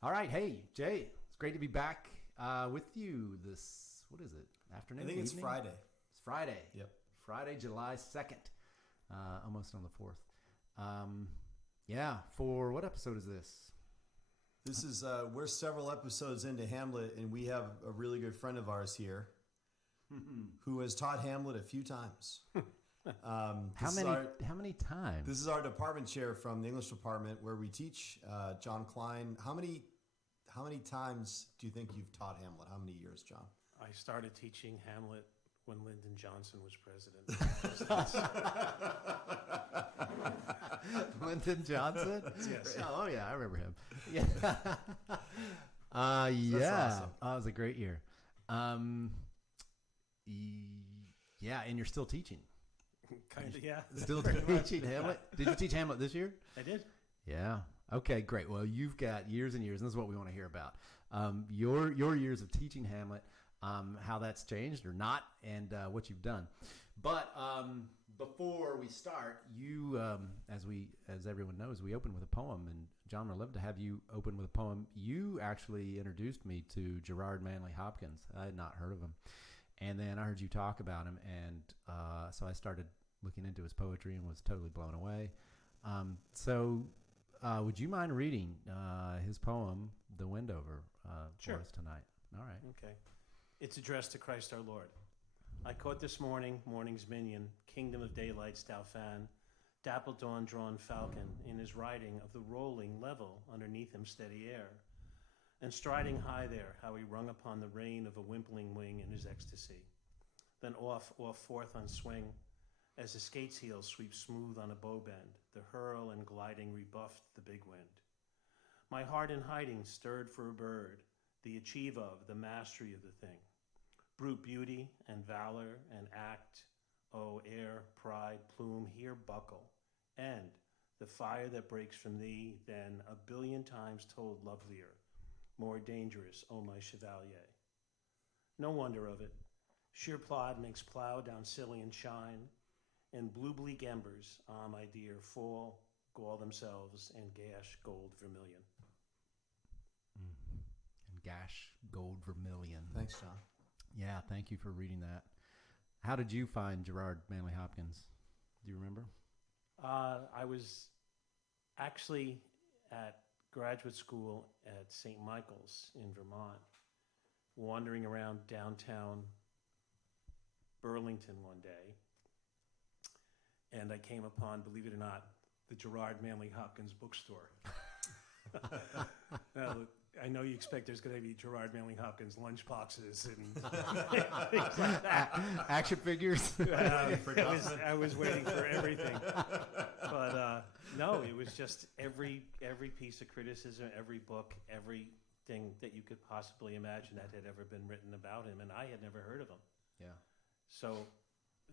All right, hey Jay, it's great to be back with you this. What is it? Afternoon? I think it's evening? Friday. It's Friday. Yep. Friday, July 2nd. Almost on the 4th. Yeah. For what episode is this? This is we're several episodes into Hamlet, and we have a really good friend of ours here who has taught Hamlet a few times. How many times? This is our department chair from the English department where we teach, John Klein. How many times do you think you've taught Hamlet? How many years, John? I started teaching Hamlet when Lyndon Johnson was president. Lyndon Johnson? Yes. Oh yeah, I remember him. Yeah. Awesome. Oh, it was a great year. Yeah, and you're still teaching. Kind of, yeah. Still teaching Hamlet? Did you teach Hamlet this year? I did. Yeah. Okay, great. Well, you've got years and years, and this is what we want to hear about. Your years of teaching Hamlet, how that's changed or not, and what you've done. But before we start, you, as everyone knows, we open with a poem, and John, I'd love to have you open with a poem. You actually introduced me to Gerard Manley Hopkins. I had not heard of him. And then I heard you talk about him, and so I started looking into his poetry and was totally blown away. Would you mind reading his poem, The Windhover, Sure. for us tonight? All right. Okay. It's addressed to Christ our Lord. I caught this morning, morning's minion, kingdom of daylight's Dauphin, dappled dawn drawn falcon, in his riding of the rolling level underneath him steady air. And striding high there, how he rung upon the rein of a wimpling wing in his ecstasy. Then off forth on swing, as the skate's heel sweeps smooth on a bow bend, the hurl and gliding rebuffed the big wind. My heart in hiding stirred for a bird, the achieve of, the mastery of the thing. Brute beauty and valor and act, oh, air, pride, plume, here buckle, and the fire that breaks from thee, then a billion times told lovelier, more dangerous, O my chevalier. No wonder of it. Sheer plod makes plow down Sicilian shine, and blue bleak embers, ah, my dear, fall, gall themselves, and gash gold vermilion. And gash gold vermilion. Thanks, John. Yeah, thank you for reading that. How did you find Gerard Manley Hopkins? Do you remember? I was actually at graduate school at St. Michael's in Vermont, wandering around downtown Burlington one day, and I came upon, believe it or not, the Gerard Manley Hopkins bookstore. Now, I know you expect there's going to be Gerard Manley Hopkins lunchboxes and things like that. Action figures? I was waiting for everything. But no, it was just every piece of criticism, every book, everything that you could possibly imagine that had ever been written about him, and I had never heard of him. Yeah. So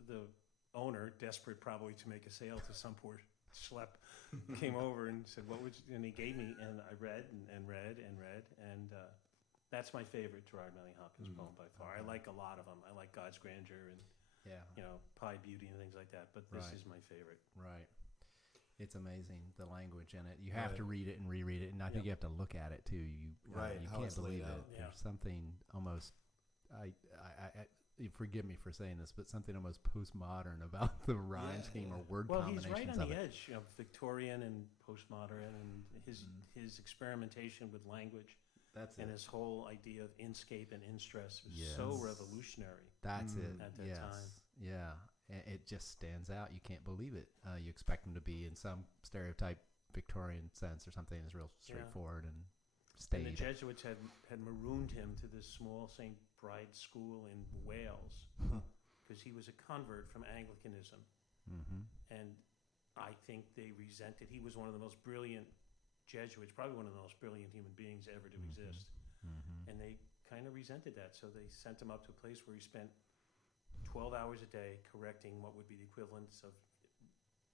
the owner, desperate probably to make a sale to some poor schlep, came over and said, "What would you?" And he gave me, and I read and read and read, and that's my favorite Gerard Manley Hopkins poem by far. Okay. I like a lot of them. I like God's Grandeur and Pie Beauty and things like that. But this is my favorite. Right. It's amazing, the language in it. You have to read it and reread it, and I think you have to look at it too. You How can't it's laid believe it. out. Yeah. There's something almost forgive me for saying this, but something almost postmodern about the rhyme scheme or word combinations. Well, he's right on of the it. edge, Victorian and postmodern, and his experimentation with language. That's and it. his whole idea of inscape and in-stress was Yes. so revolutionary. That's it. At that yes. time. Yeah. It just stands out. You can't believe it. You expect him to be in some stereotype Victorian sense or something that's real straightforward and staid. And the Jesuits had marooned him to this small St. Bride school in Wales because he was a convert from Anglicanism. Mm-hmm. And I think they resented. He was one of the most brilliant Jesuits, probably one of the most brilliant human beings ever to exist. Mm-hmm. And they kind of resented that. So they sent him up to a place where he spent 12 hours a day correcting what would be the equivalents of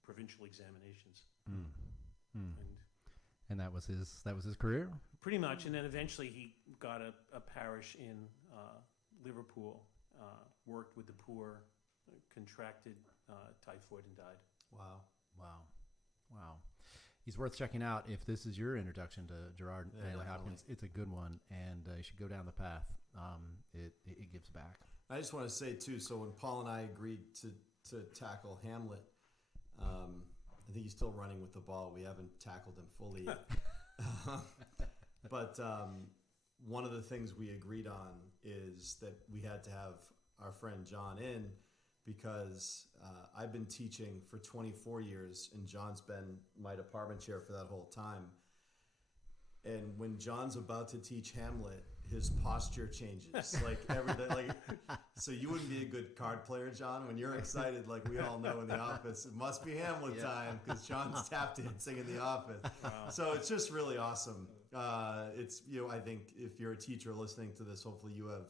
provincial examinations. And that was his career? Pretty much. And then eventually he got a parish in Liverpool, worked with the poor, contracted typhoid and died. Wow. he's worth checking out if this is your introduction to Gerard Manley definitely. Hopkins. It's a good one, and you should go down the path. It gives back. I just want to say too. So when Paul and I agreed to tackle Hamlet, I think he's still running with the ball. We haven't tackled him fully yet. But one of the things we agreed on is that we had to have our friend John in, because I've been teaching for 24 years and John's been my department chair for that whole time. And when John's about to teach Hamlet, his posture changes. Like everything, like, so you wouldn't be a good card player, John, when you're excited, like we all know in the office. It must be Hamlet time because John's tap dancing in the office. Wow. So it's just really awesome. It's, you know, I think if you're a teacher listening to this, hopefully you have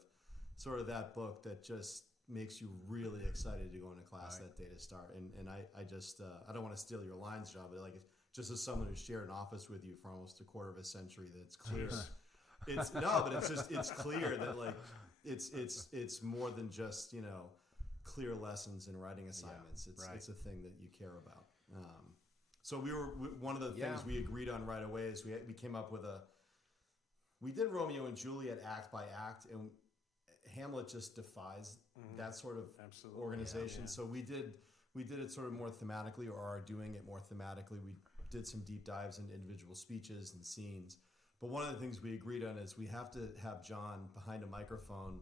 sort of that book that just makes you really excited to go into class that day to start. And I just, I don't want to steal your lines, John, but like, just as someone who's shared an office with you for almost a quarter of a century, that it's clear. It's no, but it's clear that like it's more than just, you know, clear lessons and writing assignments. It's a thing that you care about. So one of the things we agreed on right away is we came up with we did Romeo and Juliet act by act, and Hamlet just defies that sort of organization. So we did it sort of more thematically, or are doing it more thematically. We did some deep dives into individual speeches and scenes. But one of the things we agreed on is we have to have John behind a microphone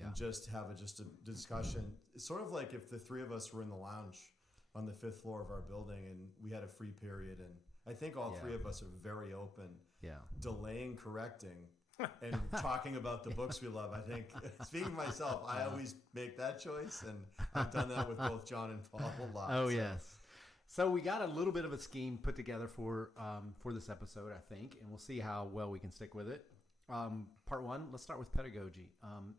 and just have a discussion. It's sort of like if the three of us were in the lounge on the 5th floor of our building and we had a free period, and I think all three of us are very open, delaying, correcting, and talking about the books we love. I think, speaking of myself, I always make that choice, and I've done that with both John and Paul a lot. Oh, yes. So we got a little bit of a scheme put together for this episode, I think, and we'll see how well we can stick with it. Part one, let's start with pedagogy.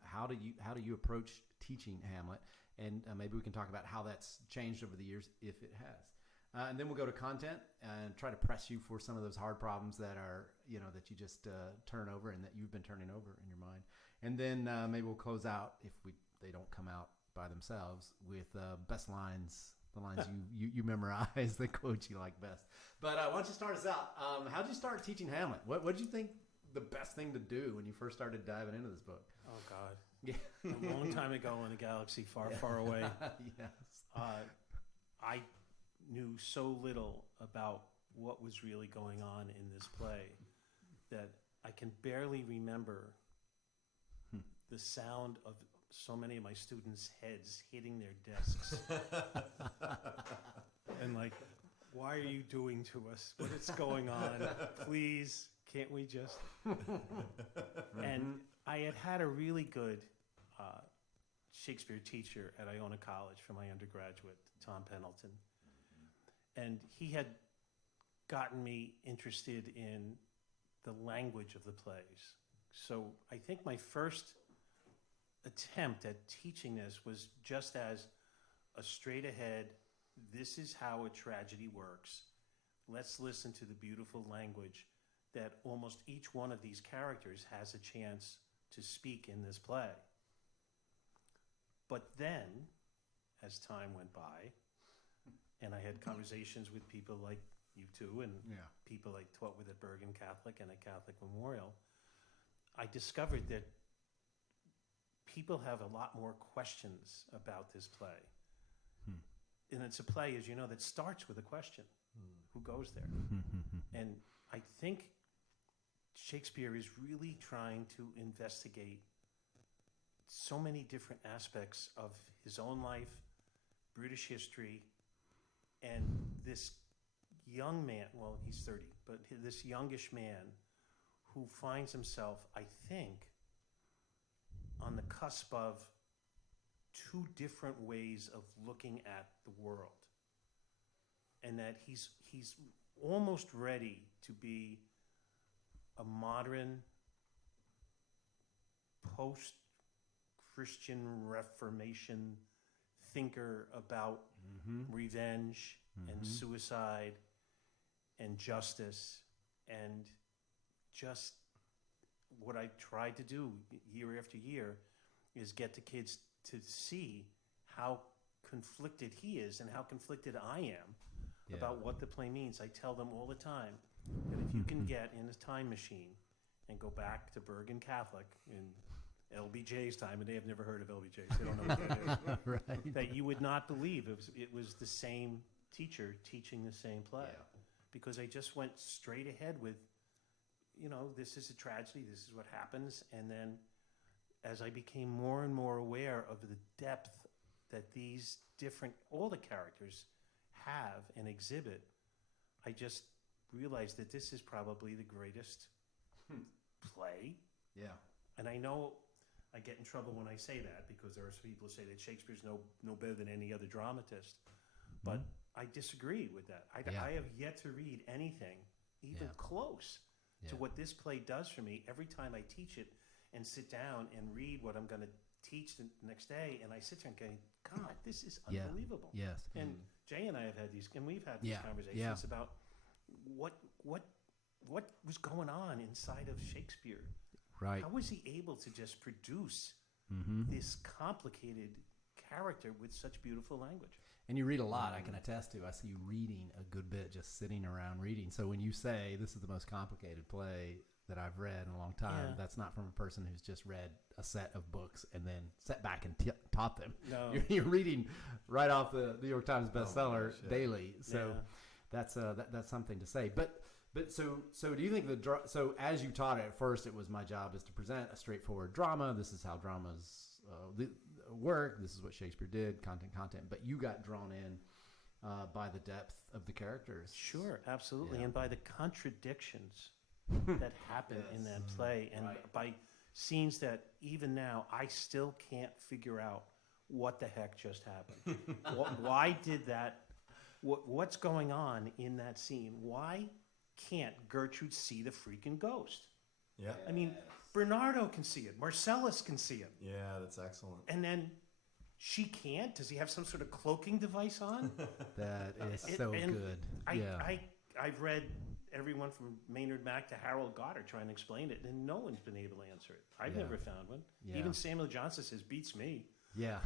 How do you approach teaching Hamlet? And maybe we can talk about how that's changed over the years, if it has. And then we'll go to content and try to press you for some of those hard problems that are, you know, that you just turn over and that you've been turning over in your mind. And then maybe we'll close out, if they don't come out by themselves, with best lines. The lines you memorize, the quotes you like best. But why don't you start us out? How'd you start teaching Hamlet? What did you think the best thing to do when you first started diving into this book? Oh, God. Yeah. A long time ago in a galaxy far, far away. Yes. I knew so little about what was really going on in this play that I can barely remember the sound of so many of my students' heads hitting their desks. And like, why are you doing to us? What is going on? Please, can't we just? And I had a really good Shakespeare teacher at Iona College for my undergraduate, Tom Pendleton. And he had gotten me interested in the language of the plays. So I think my first attempt at teaching this was just as a straight ahead, this is how a tragedy works. Let's listen to the beautiful language that almost each one of these characters has a chance to speak in this play. But then, as time went by, and I had conversations with people like you two and people I taught with at Bergen Catholic and at Catholic Memorial, I discovered that people have a lot more questions about this play. And it's a play, as you know, that starts with a question. Who goes there? And I think Shakespeare is really trying to investigate so many different aspects of his own life, British history, and this young man, well, he's 30, but this youngish man who finds himself, I think, on the cusp of two different ways of looking at the world. And that he's almost ready to be a modern, post-Christian Reformation thinker about revenge and suicide and justice, and just what I tried to do year after year is get the kids to see how conflicted he is and how conflicted I am about what the play means. I tell them all the time that if you can get in a time machine and go back to Bergen Catholic in LBJ's time, and they have never heard of LBJ's, they don't know what that is, Right. that you would not believe it was the same teacher teaching the same play. Yeah. Because I just went straight ahead with, this is a tragedy, this is what happens, and then as I became more and more aware of the depth that all the characters have and exhibit, I just realized that this is probably the greatest play. Yeah. And I know I get in trouble when I say that, because there are some people who say that Shakespeare's no better than any other dramatist. But I disagree with that. I have yet to read anything even close to what this play does for me every time I teach it and sit down and read what I'm going to teach the next day. And I sit there and go, God, this is unbelievable. Yes. And Jay and I have had these, and we've had these conversations about what was going on inside of Shakespeare. Right. How was he able to just produce this complicated character with such beautiful language? And you read a lot, I can attest to. I see you reading a good bit, just sitting around reading. So when you say this is the most complicated play that I've read in a long time, that's not from a person who's just read a set of books and then sat back and taught them. No. You're reading right off the New York Times bestseller daily. So that's something to say. But so do you think so as you taught it at first, it was my job is to present a straightforward drama. This is how dramas work. This is what Shakespeare did, content. But you got drawn in by the depth of the characters. Sure, absolutely. And by the contradictions that happen in that play, and by scenes that even now I still can't figure out what the heck just happened. Why did that? What's going on in that scene? Why can't Gertrude see the freaking ghost? Yeah. I mean, Bernardo can see it. Marcellus can see it. Yeah, that's excellent. And then she can't? Does he have some sort of cloaking device on? That is so good. I've read everyone from Maynard Mack to Harold Goddard trying to explain it, and no one's been able to answer it. I've never found one. Yeah. Even Samuel Johnson says, beats me. Yeah.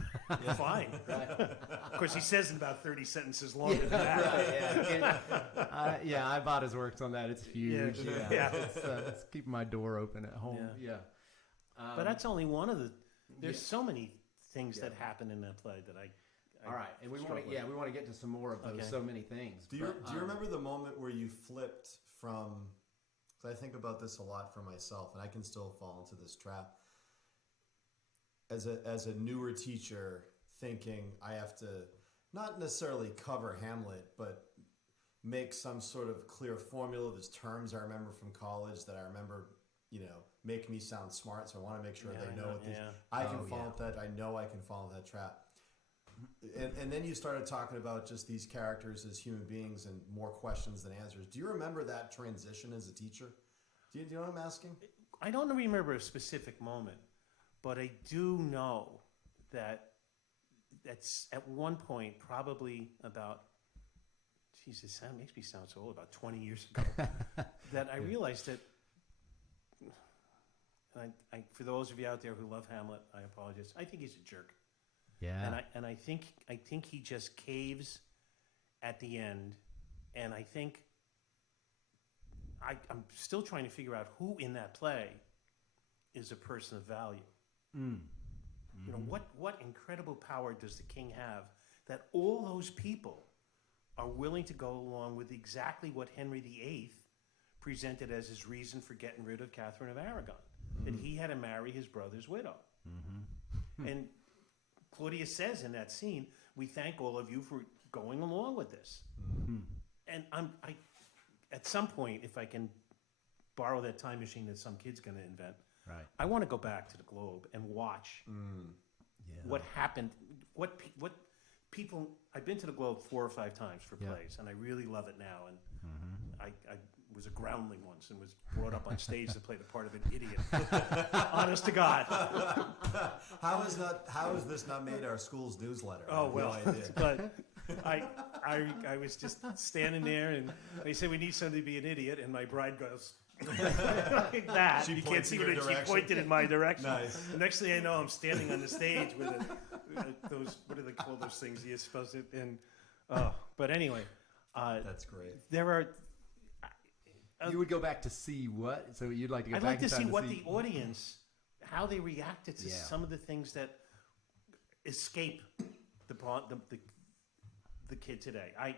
Fine. Of course, he says in about 30 sentences longer than that. I bought his works on that. It's huge. It's keeping my door open at home. Yeah. But that's only one of the... There's so many things that happen in that play that I all right, and we want to get to some more of those. So many things. Do you remember the moment where you flipped from? Because I think about this a lot for myself, and I can still fall into this trap. As a newer teacher, thinking I have to not necessarily cover Hamlet, but make some sort of clear formula. There's terms I remember from college that I remember, make me sound smart. So I want to make sure they know what these. I can fall into that. I know I can fall into that trap. And then you started talking about just these characters as human beings and more questions than answers. Do you remember that transition as a teacher? Do you know what I'm asking? I don't remember a specific moment, but I do know that's at one point, probably about, Jesus, that makes me sound so old, about 20 years ago, that I realized that, and for those of you out there who love Hamlet, I apologize. I think he's a jerk. Yeah. And I think he just caves at the end, and I think I'm still trying to figure out who in that play is a person of value. What incredible power does the king have that all those people are willing to go along with exactly what Henry VIII presented as his reason for getting rid of Catherine of Aragon, that he had to marry his brother's widow. And Claudius says in that scene, we thank all of you for going along with this. And I at some point, if I can borrow that time machine that some kid's going to invent, I want to go back to the Globe and watch what happened. What people? I've been to the Globe 4 or 5 times for plays, and I really love it now. And I was a groundling once and was brought up on stage to play the part of an idiot. Honest to God. How is this not made our school's newsletter? Oh well, but I was just standing there, and they said we need somebody to be an idiot, and my bride goes like that. You can't see what she pointed in my direction. Nice. The next thing I know, I'm standing on the stage with those, what do they call those things you're supposed to? And but anyway, That's great. There are. You would go back to see what? So you'd like to go I'd back like to in time see what see the audience, how they reacted to Yeah. some of the things that escape the kid today. I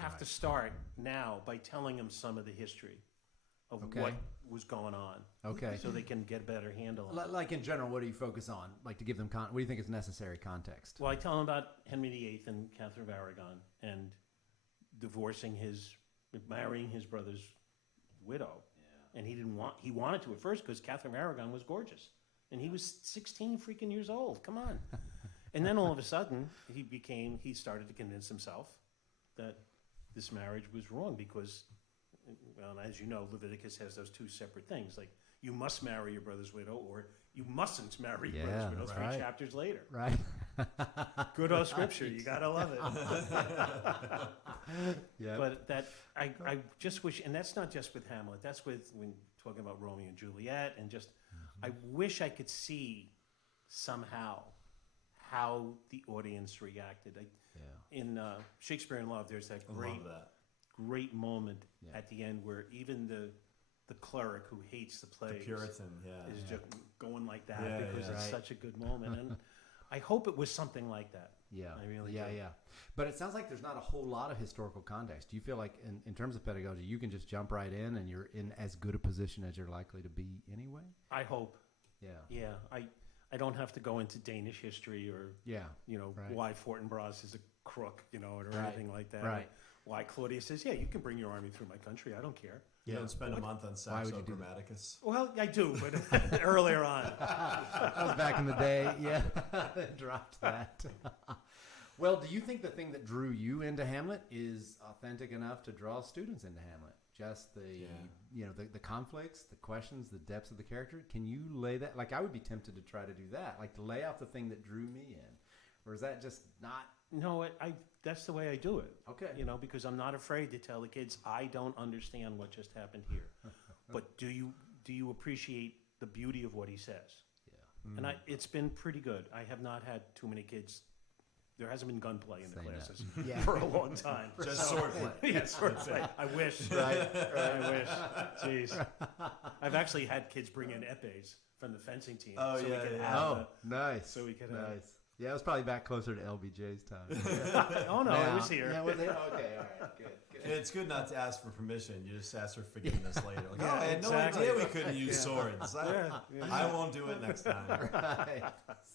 have to start now by telling them some of the history of Okay. what was going on. Okay. So they can get a better handle on it. Like in general, what do you focus on? Like to give them what do you think is necessary context? Well, I tell them about Henry VIII and Catherine of Aragon and marrying his brother's widow. And he wanted to at first because Catherine of Aragon was gorgeous. And he was 16 freaking years old. Come on. And then all of a sudden, he started to convince himself that this marriage was wrong because, well, as you know, Leviticus has those two separate things. Like, you must marry your brother's widow or you mustn't marry your brother's widow that's 3 right. chapters later. Right. Good old scripture. You got to love it. Yeah. But I just wish, and that's not just with Hamlet, that's when talking about Romeo and Juliet, and just, I wish I could see somehow how the audience reacted. In Shakespeare in Love, there's that great moment at the end where even the cleric who hates the plays, The Puritan, is just going like that Yeah, because yeah. it's such a good moment. And I hope it was something like that. Yeah, I really yeah, do. yeah. But it sounds like there's not a whole lot of historical context. Do you feel like, in terms of pedagogy, you can just jump right in and you're in as good a position as you're likely to be anyway? I hope. Yeah. Yeah, I don't have to go into Danish history or Yeah. right. Why Fortinbras is a crook, or Right. anything like that. Right. Why Claudius says, yeah, you can bring your army through my country. I don't care. You don't spend a month on Why would Saxo you do that? Grammaticus. Well, I do, but earlier on. That was back in the day. Yeah. They dropped that. Well, do you think the thing that drew you into Hamlet is authentic enough to draw students into Hamlet? Just the conflicts, the questions, the depths of the character. Can you lay that? Like, I would be tempted to try to do that, like to lay out the thing that drew me in, or is that just not? No, that's the way I do it. Okay. Because I'm not afraid to tell the kids, I don't understand what just happened here. But do you appreciate the beauty of what he says? Yeah. And it's been pretty good. I have not had too many kids. There hasn't been gunplay in the Say that. classes Yeah. for a long time. Just sword play. Yeah, sword play. I wish. Right. I wish. Jeez. I've actually had kids bring in epes from the fencing team. Oh, so yeah, we could yeah. have Oh, nice. so we could have- nice. Yeah, it was probably back closer to LBJ's time. Oh, no, I was here. Yeah, was it? Okay, all right, good. And it's good not to ask for permission. You just ask for forgiveness later. Like, Yeah, I had exactly. no idea we couldn't use swords. Yeah. I won't do it next time. Right.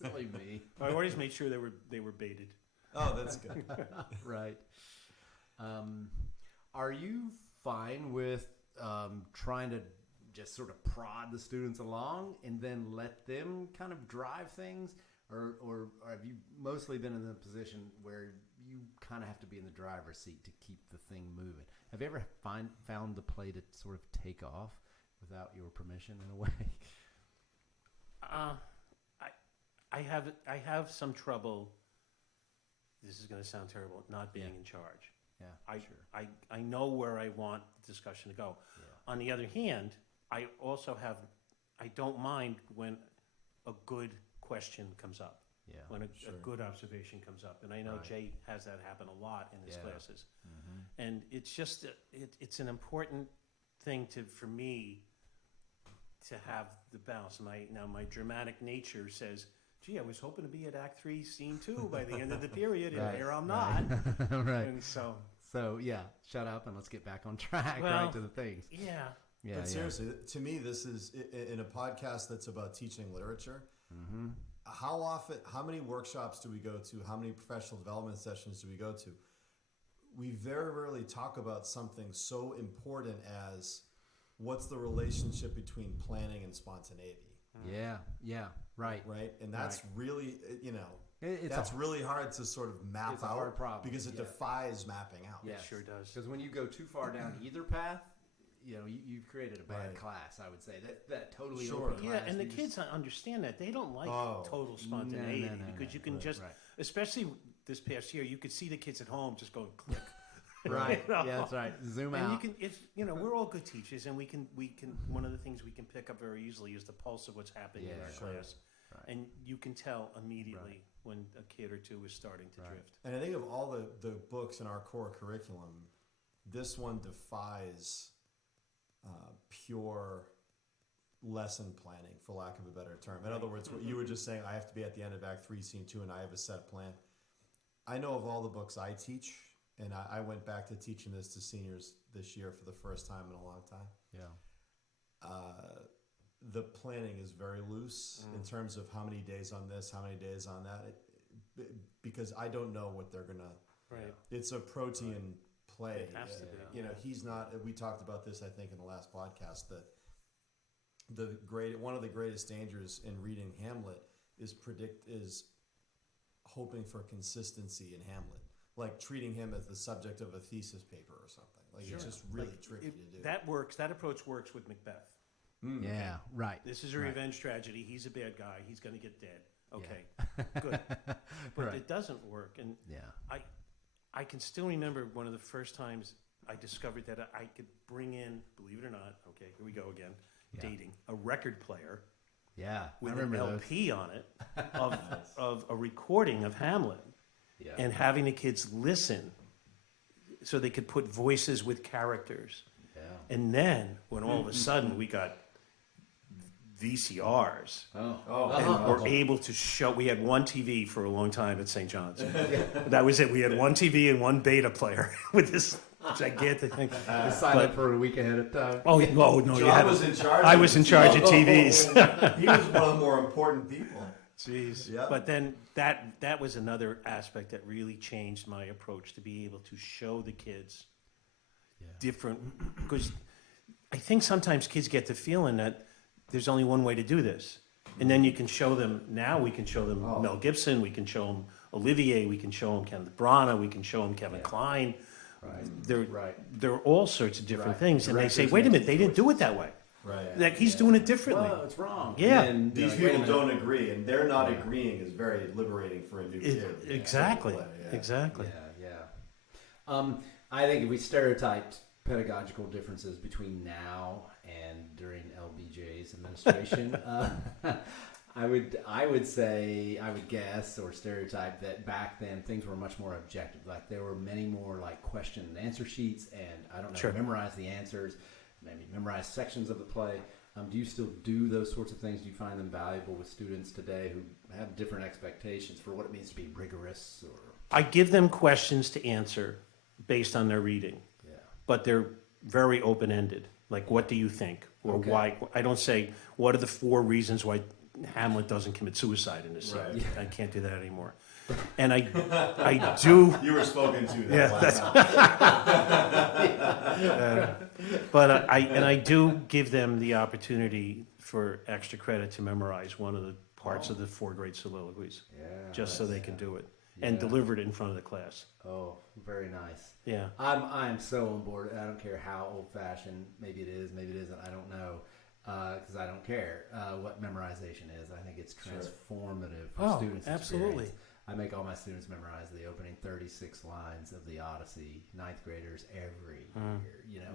Silly me. I always made sure they were baited. Oh, that's good. Right. Are you fine with trying to just sort of prod the students along and then let them kind of drive things? Or have you mostly been in the position where you kind of have to be in the driver's seat to keep the thing moving? Have you ever found the play to sort of take off without your permission in a way? I have some trouble. This is going to sound terrible. Not being in charge. Yeah, sure. I know where I want the discussion to go. Yeah. On the other hand, I don't mind when a good question comes up. Yeah. When a Sure. good observation comes up. And I know Right. Jay has that happen a lot in his Yeah. classes. Mm-hmm. And it's just, it's an important thing for me to have the balance. My dramatic nature says, gee, I was hoping to be at Act 3, Scene 2 by the end of the period, and Right. here I'm not. Right. right. And so, So yeah, shut up and let's get back on track, Well, right to the things. yeah. Yeah, But seriously, to me, this is in a podcast that's about teaching literature. Mm-hmm. How many workshops do we go to? How many professional development sessions do we go to? We very rarely talk about something so important as what's the relationship between planning and spontaneity. Yeah, right. Right? And that's really, It's that's really hard to sort of map it's a out hard problem, because it yeah. defies mapping out. It sure does. Because when you go too far down either path, you've created a bad Right. class. I would say that totally Sure. open Yeah, class. and the you kids understand that. They don't like Oh. total spontaneity because you can Right, just, right. especially this past year, you could see the kids at home just going click. right. You know? Yeah, that's right. Zoom And out. you can, we're all good teachers, and we can. One of the things we can pick up very easily is the pulse of what's happening in Yeah, our sure. class, Right. and you can tell immediately when a kid or two is starting to Right. drift. And I think of all the books in our core curriculum, this one defies pure lesson planning, for lack of a better term. In other words, what you were just saying, I have to be at the end of Act 3, Scene 2, and I have a set plan. I know of all the books I teach, and I went back to teaching this to seniors this year for the first time in a long time. Yeah. The planning is very loose in terms of how many days on this, how many days on that, because I don't know what they're gonna. Right. It's a protean play. It has to be. You know, he's not. We talked about this, I think, in the last podcast. That one of the greatest dangers in reading Hamlet is hoping for consistency in Hamlet, like treating him as the subject of a thesis paper or something. Like it's just really tricky to do. That works. That approach works with Macbeth. Yeah, right. This is a revenge tragedy. He's a bad guy. He's going to get dead. Okay, good. But Right. it doesn't work. And I can still remember one of the first times I discovered that I could bring in, believe it or not, okay, here we go again, dating, a record player Yeah, with I remember an those. LP on it of a recording of Hamlet, Yeah. and having the kids listen so they could put voices with characters. Yeah. And then when all of a sudden we got VCRs, and we're able to show. We had one TV for a long time at St. John's. That was it. We had one TV and one beta player with this gigantic thing. Sign up for a week ahead of time. Oh no! You John had. was in charge. I was in charge of TVs. He was one of the more important people. Jeez. Yep. But then that was another aspect that really changed my approach to be able to show the kids different. Because I think sometimes kids get the feeling that there's only one way to do this. And then you can show them, now we can show them Mel Gibson, we can show them Olivier, we can show them Kenneth Branagh, we can show them Kevin Klein. Right. There are all sorts of different Right. things. And they say, Directors wait a make minute, they didn't do it that way. Right. Like he's doing it differently. Well, it's wrong. Yeah. And These wait a people minute. don't agree, and they're not agreeing is very liberating for a new kid. Exactly. Yeah. Exactly. Yeah. I think if we stereotyped pedagogical differences between now and during LBJ's administration, I would say, I would guess or stereotype that back then things were much more objective. Like there were many more like question and answer sheets, and I don't know, memorize the answers, maybe memorize sections of the play. Do you still do those sorts of things? Do you find them valuable with students today who have different expectations for what it means to be rigorous? Or I give them questions to answer based on their reading, but they're very open-ended. Like, what do you think? Or why? I don't say, what are the 4 reasons why Hamlet doesn't commit suicide in this scene? Right. I can't do that anymore. And I do. You were spoken to that Yeah, last time. But I do give them the opportunity for extra credit to memorize one of the parts of the 4 great soliloquies, just so they can do it and deliver it in front of the class. Oh, very nice. Yeah. I'm so on board. I don't care how old-fashioned. Maybe it is, maybe it isn't. I don't know, because I don't care what memorization is. I think it's transformative for students' absolutely. experience. I make all my students memorize the opening 36 lines of the Odyssey, 9th graders every year.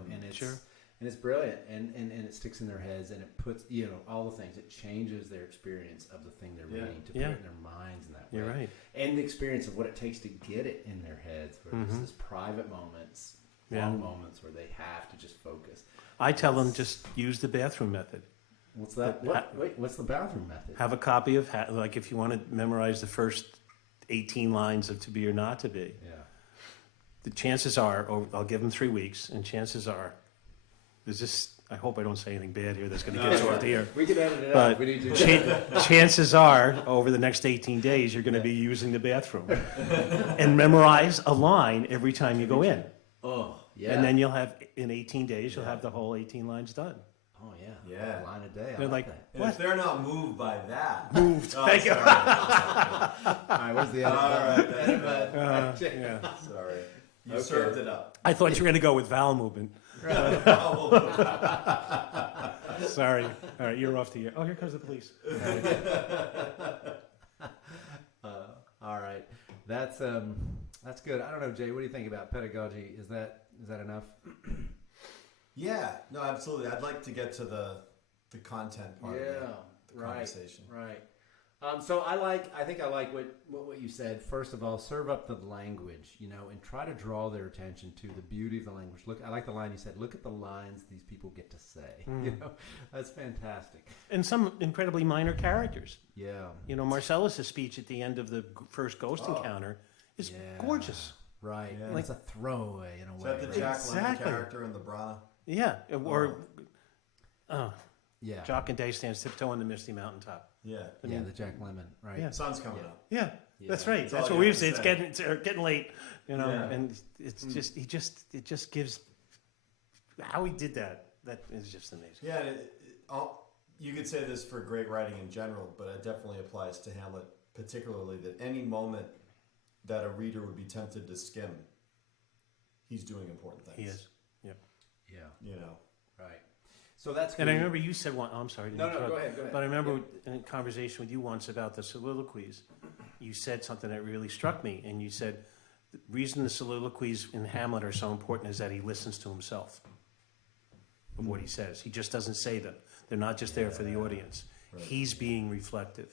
And it's brilliant, and it sticks in their heads, and it puts all the things. It changes their experience of the thing they're reading to put it in their minds in that way. You're right. And the experience of what it takes to get it in their heads, where there's this private moments, long moments where they have to just focus. I tell them just use the bathroom method. What's that? What's the bathroom method? Have a copy of, like if you want to memorize the first 18 lines of To Be or Not to Be. Yeah. The chances are, I'll give them 3 weeks, and chances are, I hope I don't say anything bad here that's going to get us off the air. We can edit it But out. We need to. chances are, over the next 18 days, you're going to be using the bathroom. And memorize a line every time you go in. Oh, yeah. And then you'll have, in 18 days, you'll have the whole 18 lines done. Oh, yeah. Yeah. A line a day. I They're like like, that. And if they're not moved by that. Moved. Oh, Thank you. sorry. All right, where's the edit? All right, Edit that's button. Yeah. Sorry. You served it up. I thought you were going to go with vowel movement. Sorry. All right, you're off the air. Oh, here comes the police. All right. That's good. I don't know, Jay. What do you think about pedagogy? Is that enough? Yeah, no, absolutely. I'd like to get to the content part of the conversation. Right. So I think I like what you said. First of all, serve up the language, and try to draw their attention to the beauty of the language. I like the line you said. Look at the lines these people get to say. That's fantastic. And some incredibly minor characters. Yeah. Marcellus' speech at the end of the first ghost encounter is gorgeous. Right. Yeah. Like it's a throwaway in a way. Is that the Jack Lemmon character in the bra? Yeah. Or Yeah. Jock and Day stands tiptoe on the misty mountaintop. Yeah. The Jack Lemmon, right? Yeah. Sun's coming up. Yeah, that's right. That's That's all what you we have say. to It's say. getting late, Yeah. and it's just it just gives how he did that. That is just amazing. Yeah, you could say this for great writing in general, but it definitely applies to Hamlet particularly, that any moment that a reader would be tempted to skim, he's doing important things. He is. Yeah. Yeah. Right. So that's good. And I remember you said one. Oh, I'm sorry. No, go ahead. But I remember in a conversation with you once about the soliloquies, you said something that really struck me, and you said the reason the soliloquies in Hamlet are so important is that he listens to himself of what he says. He just doesn't say them. They're not just there for the audience. Right. He's being reflective.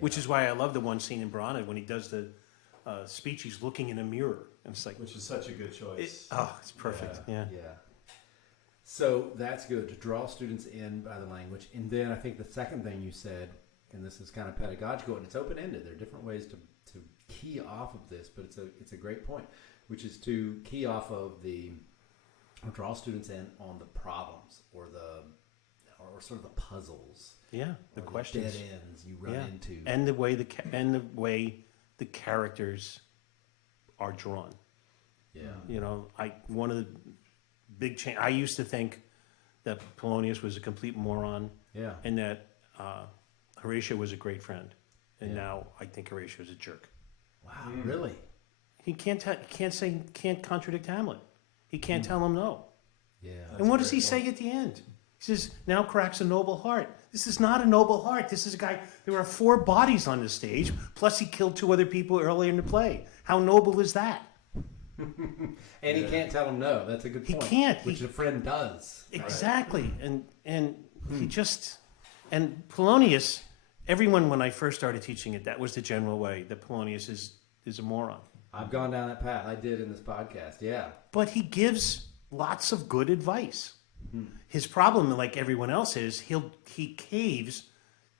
Which is why I love the one scene in Brana when he does the speech. He's looking in a mirror, and it's like, Which is such a good choice. it's perfect. Yeah. So that's good, to draw students in by the language. And then I think the second thing you said, and this is kind of pedagogical and it's open-ended. There are different ways to key off of this, but it's a great point, which is to key off of or draw students in on the problems or sort of the puzzles. Yeah, the questions, dead ends you run into, and the way the characters are drawn. Yeah, One of the big change. I used to think that Polonius was a complete moron, and that Horatio was a great friend, and now I think Horatio is a jerk. Wow, really? He can't contradict Hamlet. He can't tell him no. Yeah. And what does he say at the end? He says, "Now cracks a noble heart." This is not a noble heart. This is a guy. There are 4 bodies on the stage, plus he killed 2 other people earlier in the play. How noble is that? And he can't tell him no. That's a good point. He can't. Which a friend does. Exactly. Right? And he just, and Polonius, everyone when I first started teaching it, that was the general way, that Polonius is a moron. I've gone down that path. I did in this podcast. Yeah. But he gives lots of good advice. His problem, like everyone else, is he caves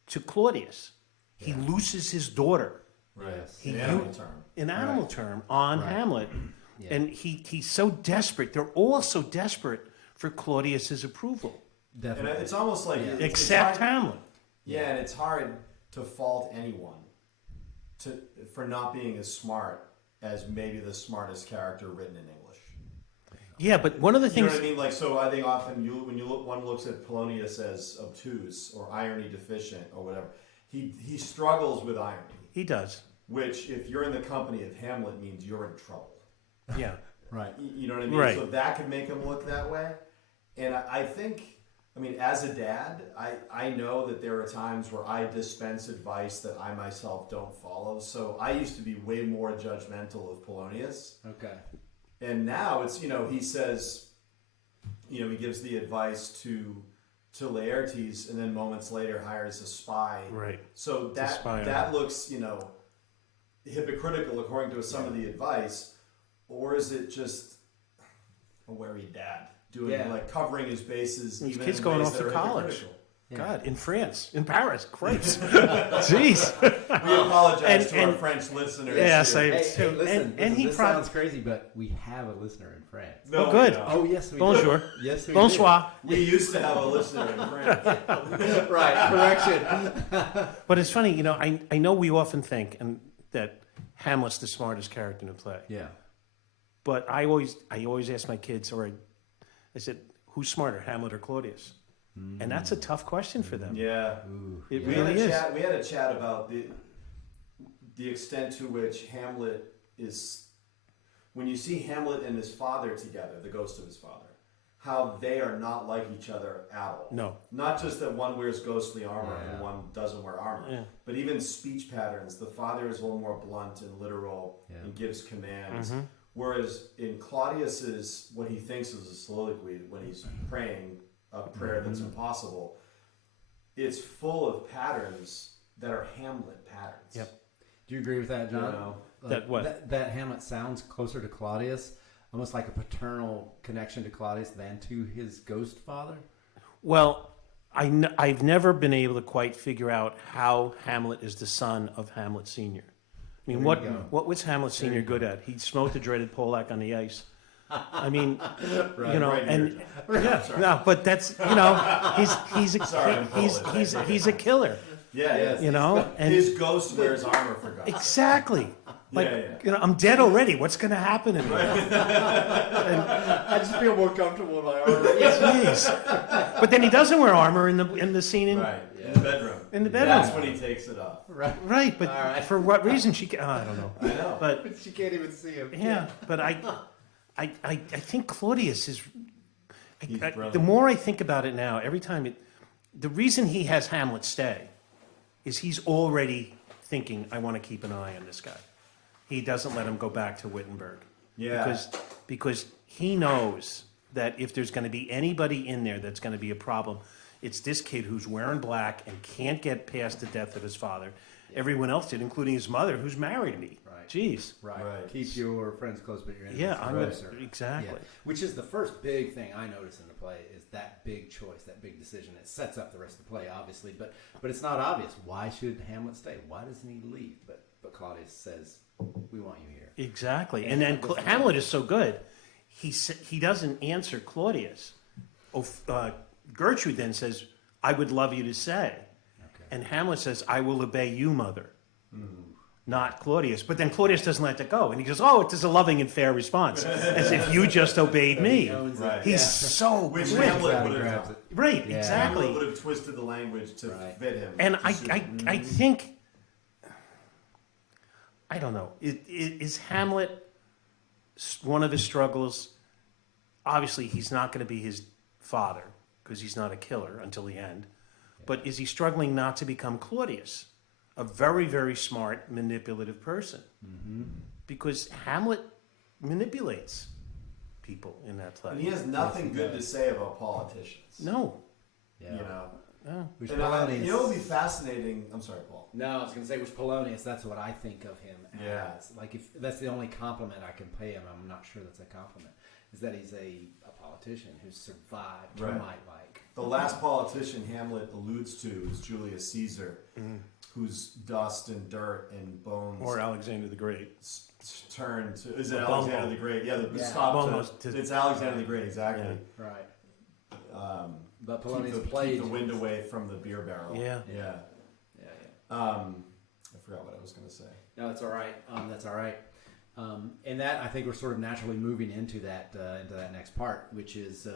to Claudius. He looses his daughter. Right. In animal term on Hamlet. Yeah. And he's so desperate. They're all so desperate for Claudius's approval. Definitely. And it's almost like except Hamlet. Yeah, and it's hard to fault anyone for not being as smart as maybe the smartest character written in English. Yeah, but one of the things... You know what I mean? Like, so I think often one looks at Polonius as obtuse or irony deficient or whatever. He struggles with irony. He does. Which, if you're in the company of Hamlet, means you're in trouble. Yeah. Right. You know what I mean? Right. So that could make him look that way. And I think, as a dad, I know that there are times where I dispense advice that I myself don't follow. So I used to be way more judgmental of Polonius. Okay. And now it's, he says, he gives the advice to Laertes and then moments later hires a spy. Right. So that looks, hypocritical according to some of the advice. Or is it just a wary dad doing covering his bases? His even kids in going ways off that to are college. hypocritical? God, in France, in Paris, Christ, jeez. We apologize to our French listeners. Yes, here. Hey, listen, this sounds crazy, but we have a listener in France. No, oh, good. No. Oh, yes, we Bonjour. do. Yes, we Bonsoir. We used to have a listener in France. Right, correction. But it's funny, I know we often think that Hamlet's the smartest character in the play. Yeah. But I always ask my kids, I said, who's smarter, Hamlet or Claudius? And that's a tough question for them. Yeah. It really is. We had a chat about the extent to which Hamlet is, when you see Hamlet and his father together, the ghost of his father, how they are not like each other at all. No. Not just that one wears ghostly armor and one doesn't wear armor, but even speech patterns. The father is a little more blunt and literal and gives commands. Mm-hmm. Whereas in Claudius's, what he thinks is a soliloquy when he's praying a prayer that's impossible, it's full of patterns that are Hamlet patterns. Yep. Do you agree with that, John? You know? That what? That Hamlet sounds closer to Claudius, almost like a paternal connection to Claudius than to his ghost father. Well, I've never been able to quite figure out how Hamlet is the son of Hamlet Sr. I mean, There you go. what was Hamlet Sr. good at? He smoked the dreaded Polak on the ice. I mean, you know, right and here. yeah, no, but that's, you know, he's a Sorry, I'm he's a killer, Yeah. you know, and His ghost wears armor for God's sake. exactly. Like, Yeah. you know, I'm dead already. What's going to happen to me? I just feel more comfortable in my armor. Jeez. But then he doesn't wear armor in the scene in Right. In the bedroom. In the bedroom. That's when he takes it off. right. But All right. for what reason I don't know. I know. But She can't even see him. yeah, but I think Claudius is. He's brilliant. The more I think about it now, every time the reason he has Hamlet stay is he's already thinking, I want to keep an eye on this guy. He doesn't let him go back to Wittenberg. Yeah. Because he knows that if there's going to be anybody in there that's going to be a problem, it's this kid who's wearing black and can't get past the death of his father. Everyone else did, including his mother, who's married to me. Right. Jeez. Right. Right. Keep your friends close, but your enemies Yeah, I'm closer. exactly. Yeah. Which is the first big thing I notice in the play is that big choice, that big decision. It sets up the rest of the play, obviously, but it's not obvious. Why should Hamlet stay? Why doesn't he leave? But Claudius says, "We want you here." Exactly. And then Hamlet is so good, he doesn't answer Claudius. Gertrude then says, I would love you to say. Okay. And Hamlet says, I will obey you, mother. Not Claudius. But then Claudius doesn't let that go. And he goes, oh, it is a loving and fair response. As if you just obeyed me. Right. He's so Which quick. Hamlet would grabs have it. Right, Yeah. exactly. Hamlet would have twisted the language to Right. fit him. And to suit him. I think, I don't know, is Hamlet one of his struggles? Obviously, he's not going to be his father because he's not a killer until the end. But is he struggling not to become Claudius, a very, very smart, manipulative person? Mm-hmm. Because Hamlet manipulates people in that play. And he has nothing good to say about politicians. No. Yeah. You know. No. Which And Polonius, you know what would be fascinating? I'm sorry, Paul. No, I was going to say, which Polonius, that's what I think of him as. Yeah. Like, if that's the only compliment I can pay him, I'm not sure that's a compliment, is that he's a politician who's survived Right. termite-like. The last politician Hamlet alludes to is Julius Caesar, whose dust and dirt and bones Or Alexander the Great. turned to. Is it Bumble. Alexander the Great? Yeah, the Yeah. stop Bumble to, to- it's Alexander the Great, exactly. Right. But Keep Polonius the, played. keep the wind away from the beer barrel. Yeah. Yeah. Yeah. I forgot what I was going to say. No, that's all right. That's all right. And that, I think, we're sort of naturally moving into that next part, which is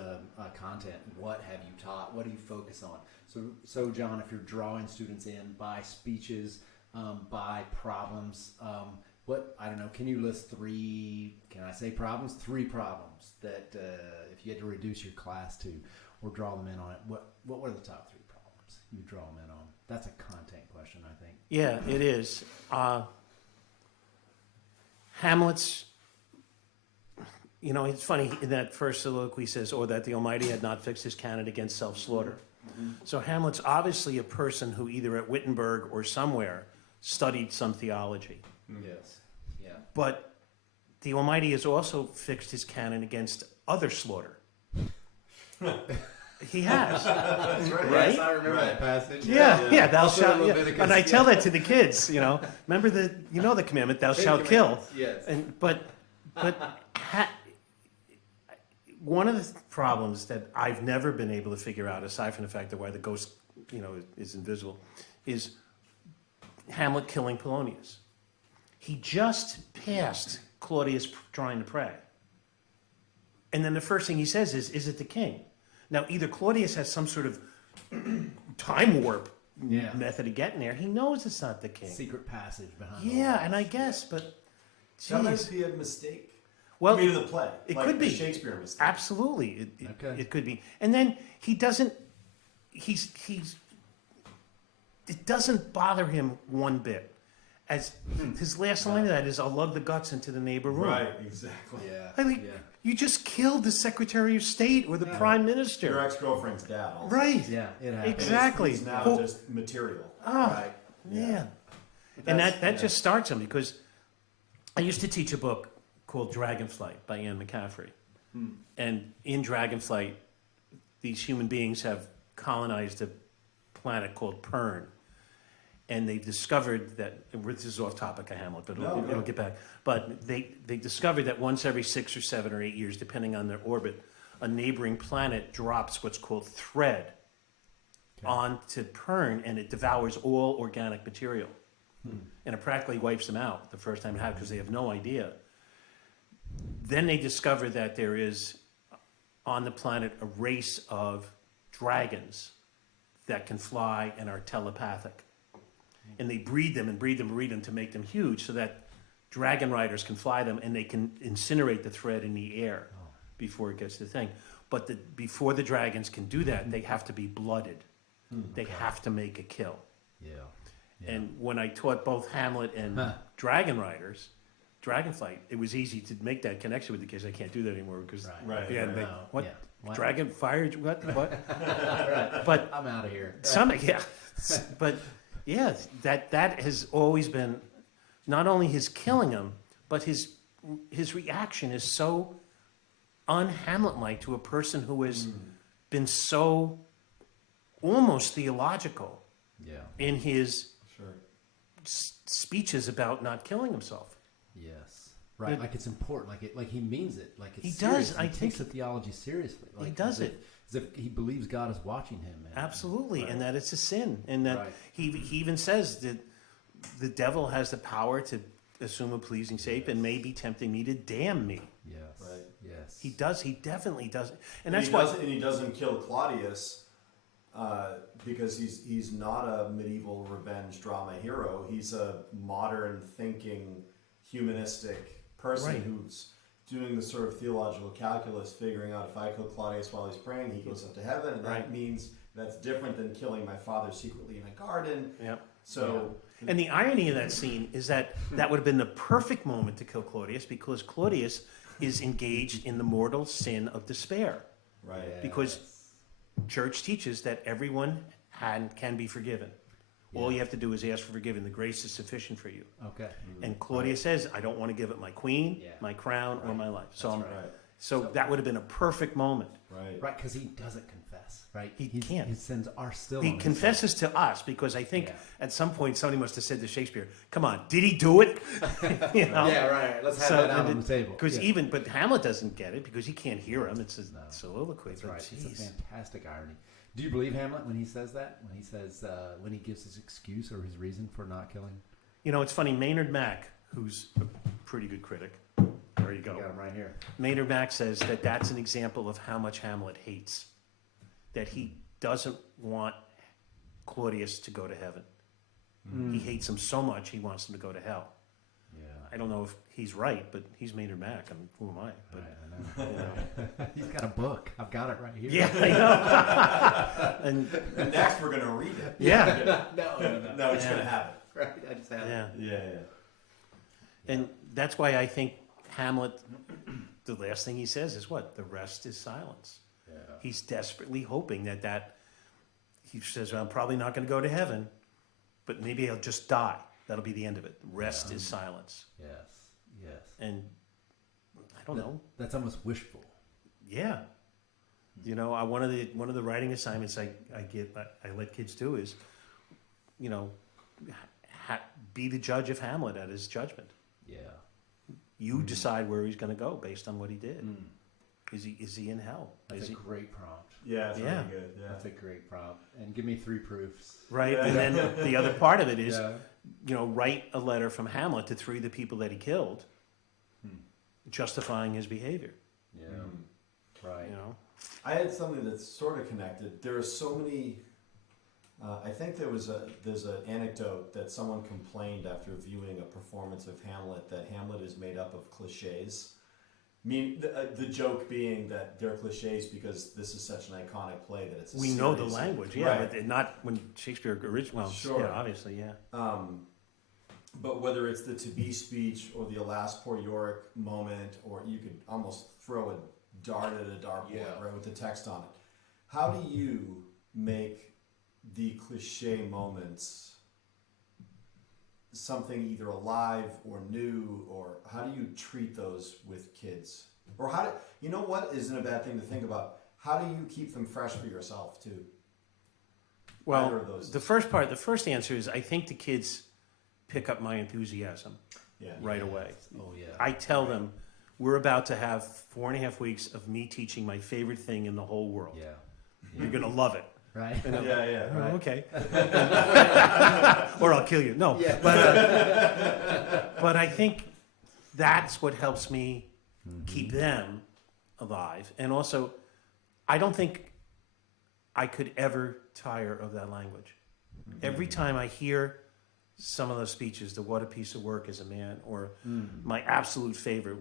content. What have you taught? What do you focus on? So John, if you're drawing students in by speeches, by problems, I don't know, can you list three? Can I say problems? 3 problems that if you had to reduce your class to, or draw them in on it, what were the top 3 problems you would draw them in on? That's a content question, I think. Yeah, it is. Hamlet's, you know, it's funny, in that first soliloquy says, or that the Almighty had not fixed his canon against self-slaughter. So Hamlet's obviously a person who either at Wittenberg or somewhere studied some theology. Yes. Yeah. But the Almighty has also fixed his canon against other slaughter. He has. That's right. Right? Yes, I remember that passage. Yeah, thou Also shalt. Yeah. Leviticus, And I yeah. tell that to the kids. You know, remember the commandment, thou shalt kill. Yes. But one of the problems that I've never been able to figure out, aside from the fact that why the ghost, you know, is invisible, is Hamlet killing Polonius. He just passed Claudius trying to pray, and then the first thing he says is it the king? Now, either Claudius has some sort of time warp method of getting there. He knows it's not the king. Secret passage behind. Yeah, and I guess, but That might geez. be a mistake. Well, I mean, in the play. it like could the be. Shakespeare mistake. Absolutely, Okay. it could be. And then he doesn't. He's. It doesn't bother him one bit. As his last line of that is, "I'll lug the guts into the neighbor room." Right, exactly. Yeah. I mean, You just killed the Secretary of State or the Prime Minister. Your ex-girlfriend's dad. Also. Right. Yeah, it happens. Exactly. He's now just material. Oh, right? man. And that just starts him, because I used to teach a book called Dragonflight by Anne McCaffrey. And in Dragonflight, these human beings have colonized a planet called Pern. And they've discovered that, this is off topic of Hamlet, but it'll get back. But they discovered that once every 6 or 7 or 8 years, depending on their orbit, a neighboring planet drops what's called thread onto Pern, and it devours all organic material. And it practically wipes them out the first time it happens, because they have no idea. Then they discover that there is on the planet a race of dragons that can fly and are telepathic. And they breed them and breed them and breed them to make them huge, so that dragon riders can fly them, and they can incinerate the thread in the air before it gets to the thing. But before the dragons can do that, they have to be blooded. They have to make a kill. Yeah. And when I taught both Hamlet and Dragon Riders, Dragonflight, it was easy to make that connection with the kids. I can't do that anymore because what? What? Dragon fire? What? Right. But I'm out of here. But yeah, that has always been not only his killing him, but his reaction is so un-Hamlet-like to a person who has been so almost theological in his speeches about not killing himself. Yes. Right. Like it's important. Like he means it. Like it's he serious. does. He takes the theology seriously. Like, he does it. As if he believes God is watching him. Absolutely. And that it's a sin. And that he even says that the devil has the power to assume a pleasing shape and may be tempting me to damn me. Yes. Right. Yes. He does. He definitely does. And And that's why. he doesn't kill Claudius because he's not a medieval revenge drama hero. He's a modern thinking, humanistic person who's doing the sort of theological calculus, figuring out if I kill Claudius while he's praying, he goes up to heaven, and that means that's different than killing my father secretly in a garden. Yep. So. And the irony of that scene is that would have been the perfect moment to kill Claudius, because Claudius is engaged in the mortal sin of despair. Right. Because church teaches that everyone can be forgiven. All you have to do is ask for forgiveness. The grace is sufficient for you. Okay. And Claudius says, I don't want to give up my queen, my crown, or my life. So that would have been a perfect moment. Right, because he doesn't confess. Right. He can't. His sins are still. He on his confesses to us, because I think at some point somebody must have said to Shakespeare, "Come on, did he do it?" You know? Yeah, right. Let's have that out on the table. Because but Hamlet doesn't get it because he can't hear him. It's a soliloquy. That's right. It's a fantastic irony. Do you believe Hamlet when he says that? When he says when he gives his excuse or his reason for not killing? You know, it's funny. Maynard Mack, who's a pretty good critic. There you go. Got him right here. Maynard Mack says that that's an example of how much Hamlet hates. That he doesn't want Claudius to go to heaven. He hates him so much he wants him to go to hell. Yeah. I don't know if he's right, but he's Maynard Mack. I mean, who am I? But, I know. He's got a book. I've got it right here. Yeah, I know. and next we're going to read it. Yeah. No, it's going to happen. Right. I just have it. Yeah. And that's why I think Hamlet, the last thing he says is what? The rest is silence. Yeah. He's desperately hoping that he says, well, I'm probably not going to go to heaven, but maybe I'll just die. That'll be the end of it. Rest is silence. Yes. And I don't know. That's almost wishful. Yeah. You know, one of the writing assignments I let kids do is, you know, be the judge of Hamlet at his judgment. Yeah. You decide where he's going to go based on what he did. Is he in hell? That's a great prompt. Yeah, it's really good. Yeah. That's a great prompt. And give me 3 proofs. Right. And then the other part of it is, you know, write a letter from Hamlet to 3 of the people that he killed, justifying his behavior. Yeah. Right. You know, I had something that's sort of connected. There are so many. I think there's an anecdote that someone complained after viewing a performance of Hamlet that Hamlet is made up of cliches. I mean, the joke being that they're cliches because this is such an iconic play that it's. We know the language, right. but not when Shakespeare originally. Well, sure. Yeah, obviously, yeah. but whether it's the to be speech or the alas poor Yorick moment, or you could almost throw a dart at a dartboard, right, with the text on it. How do you make the cliche moments something either alive or new, or how do you treat those with kids? Or how do, you know what isn't a bad thing to think about? How do you keep them fresh for yourself too? Well, Either of those. the first answer is I think the kids pick up my enthusiasm right away. Oh yeah. I tell them we're about to have 4.5 weeks of me teaching my favorite thing in the whole world. Yeah. You're gonna love it. Right. And I'm, Yeah. "Oh, Right. okay. Or I'll kill you. No. Yeah. But I think that's what helps me keep them alive. And also, I don't think I could ever tire of that language. Every time I hear some of those speeches, the what a piece of work as a man, or my absolute favorite,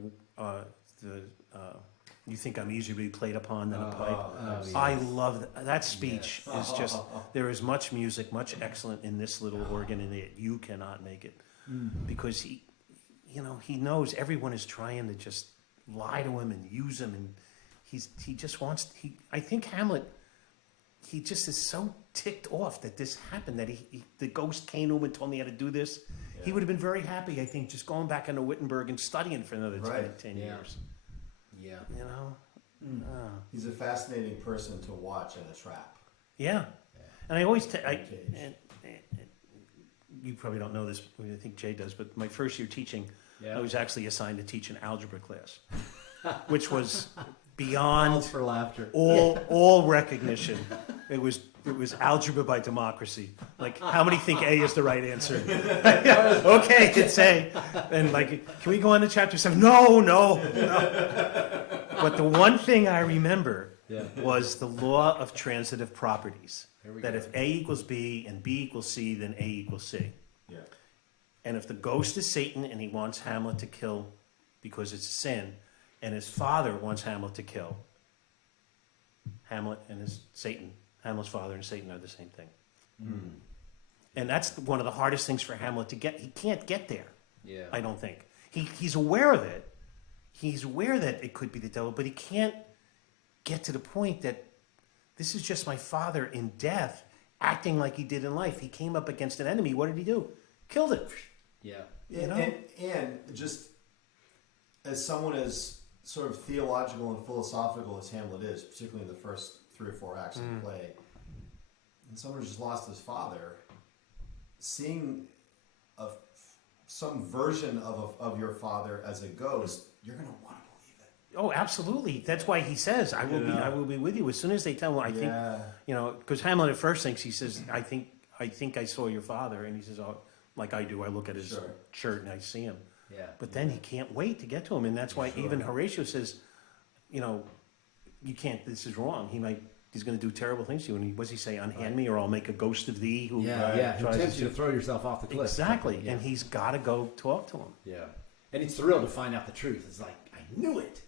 you think I'm easier to be played upon than a pipe. I love that speech. Is just, there is much music, much excellent in this little organ, and yet you cannot make it. Because he knows everyone is trying to just lie to him and use him, and he just wants, I think Hamlet, he just is so ticked off that this happened, that the ghost came to him and told me how to do this. Yeah. He would have been very happy, I think, just going back into Wittenberg and studying for another 10 years. Yeah. You know? He's a fascinating person to watch in a trap. Yeah. And I always, you probably don't know this, I think Jay does, but my first year teaching, I was actually assigned to teach an algebra class, which was beyond for laughter. all recognition. It was algebra by democracy. Like, how many think A is the right answer? Okay, it's A. And like, can we go on to chapter 7? No. But the one thing I remember was the law of transitive properties. That if A equals B and B equals C, then A equals C. Yeah. And if the ghost is Satan and he wants Hamlet to kill because it's a sin, and his father wants Hamlet to kill, Hamlet and Hamlet's father and Satan are the same thing. And that's one of the hardest things for Hamlet to get. He can't get there, I don't think. He's aware of it. He's aware that it could be the devil, but he can't get to the point that this is just my father in death acting like he did in life. He came up against an enemy. What did he do? Killed it. Yeah. You know? And just as someone as sort of theological and philosophical as Hamlet is, particularly in the first 3 or 4 acts of the play, and someone who's just lost his father, seeing some version of your father as a ghost, you're going to want to believe it. Oh, absolutely. That's why he says, I will be with you. As soon as they tell him, I think, because Hamlet at first thinks, he says, I think I saw your father. And he says, oh, like I do, I look at his shirt and I see him. Yeah. But then he can't wait to get to him. And that's why even Horatio says, you can't, this is wrong. He's going to do terrible things to you. And what does he say? Unhand me or I'll make a ghost of thee. Who He tempts you to throw yourself off the cliff. Exactly. Yeah. And he's got to go talk to him. Yeah. And he's thrilled to find out the truth. It's like, I knew it.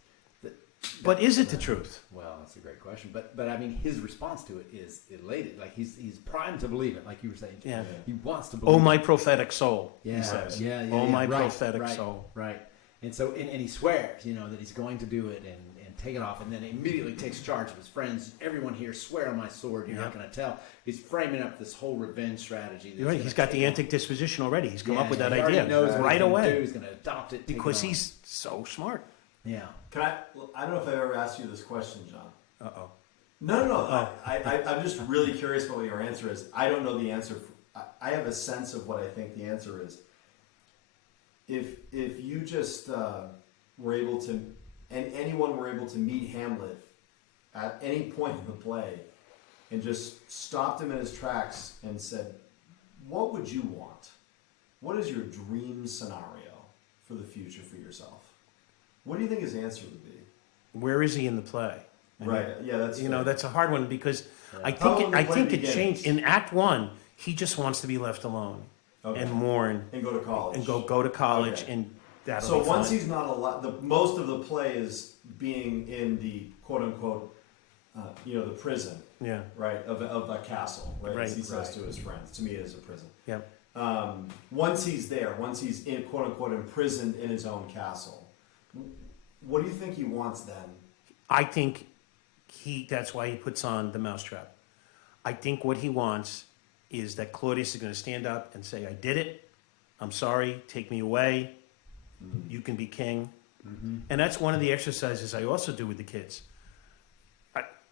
But is it the truth? Well, that's a great question. But I mean, his response to it is elated. Like he's primed to believe it, like you were saying. Yeah. He wants to believe Oh, my prophetic soul, Yeah. he says. Yeah. Oh, my Right, prophetic right, soul. Right. And so, and he swears, that he's going to do it and take it off, and then immediately takes charge of his friends. Everyone here, swear on my sword, you're not going to tell. He's framing up this whole revenge strategy. You're right. He's got the antic disposition already. He's come up with that he already idea knows what right he's gonna away. do. He's going to adopt it Because take it on. he's so smart. Yeah. I don't know if I've ever asked you this question, John. Uh-oh. No. I'm just really curious about what your answer is. I don't know the answer. I have a sense of what I think the answer is. If you just were able to, and anyone were able to meet Hamlet at any point in the play and just stopped him in his tracks and said, what would you want? What is your dream scenario for the future for yourself? What do you think his answer would be? Where is he in the play? Right. Yeah, that's fair. That's a hard one because I How think will the play it begin? changed. In Act 1, he just wants to be left alone and mourn and go to college and go to college Okay. and that'll So be once fine. he's not allowed, most of the play is being in the quote unquote, the prison, Yeah. right, of a castle, right? Right. As he says to his friends. To me, it is a prison. Yeah. Once he's there, once he's in quote unquote imprisoned in his own castle, what do you think he wants then? I think that's why he puts on the mousetrap. I think what he wants is that Claudius is going to stand up and say, I did it. I'm sorry. Take me away. You can be king. And that's one of the exercises I also do with the kids.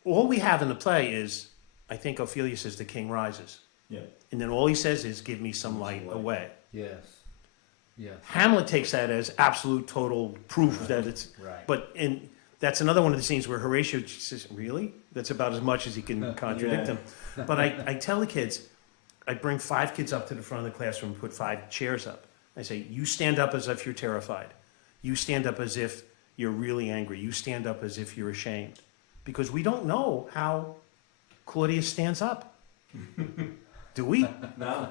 All we have in the play is, I think Ophelia says, the king rises. Yeah. And then all he says is, give me some light away. Yes. Yes. Hamlet takes that as absolute, total proof that it's... Right. But that's another one of the scenes where Horatio says, really? That's about as much as he can contradict him. But I tell the kids, I bring 5 kids up to the front of the classroom, put 5 chairs up. I say, you stand up as if you're terrified. You stand up as if you're really angry. You stand up as if you're ashamed. Because we don't know how Claudius stands up. Do we? No.